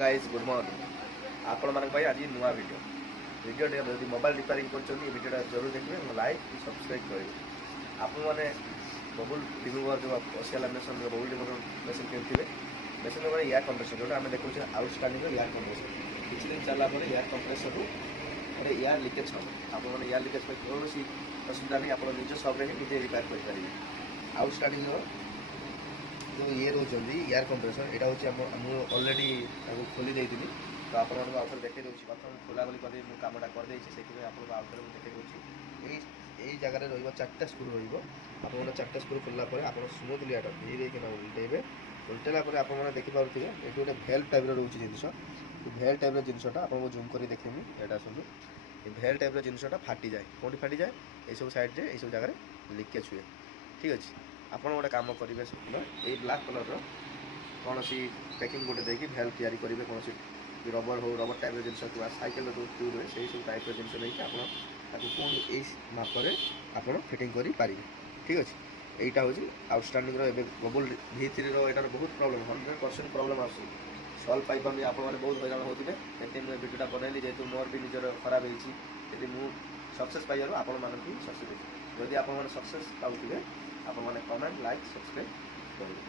Guys good morning आपण मान आज नुआ वीडियो जब मोबाइल रिपेयरिंग कर जरूर देखिए लाइक सब्सक्राइब करेंगे आपण मैंने बबुल रिमूवर जो ऑसिया लैमिनेशन बबुल रिमूवर मशीन किनते मशीन में एयर कंप्रेसर जो आम देखो आउटस्टैंडिंग एयर कंप्रेसर किसी दिन चला एयर कंप्रेसर रू गोटे एयर लिकेज हम आप एयर लिकेज कौन असुविधा नहीं आप निज सब निजे रिपेयर करेंगे आउटस्टैंडिंग जो ये रोच एयर कंप्रेसर यहाँ हूँ अलरेडी खोली देती तो आप आउे देखे दूसरी प्रथम खोला खोली कर कमटा करदे से आपको आउे देखे दूसरी यही जगह रहा 4टा स्क्रू रहा चार्टा स्क्रू खोलला आप स्मूथली आटा धीरे उल्टेबे उल्टेला आप देखिपे ये गोटे भेल टाइप रोचे जिनस भेल टाइप जिनसा आपको जूम कर देखेमी यहाँ आसतु ये भेल टाइप जिनसा फाटी जाए कौटी फाटी जाए ये सब साइड ये सब जगह लिकेज हुए ठीक अच्छे आप गोटे कम करेंगे ये ब्लाक कलर कौन सी पैकिंग गोटे देखिए भेल तैयारी करेंगे कौन सी रबर हो रबर टाइप जिनस साइकेल जो ट्यूब है से सब टाइप जिनस नहीं आप पुणी मापे आप फिटिंग करें ठीक अच्छे यहीटा हूँ आउटस्टैंडिंग ग्लोबल V3 यहाँ बहुत प्रॉब्लम 100% प्रॉब्लम आस सल्व पाई आप बहुत हैरान होते हैं मुझे वीडियोटा बनैली जेहतु मोर भी निजर खराब होती मुझे सक्सेस पाइबार आपण मान भी सक्सेस जदि आप सक्सेस पाते आप कमेंट लाइक सब्सक्राइब करेंगे।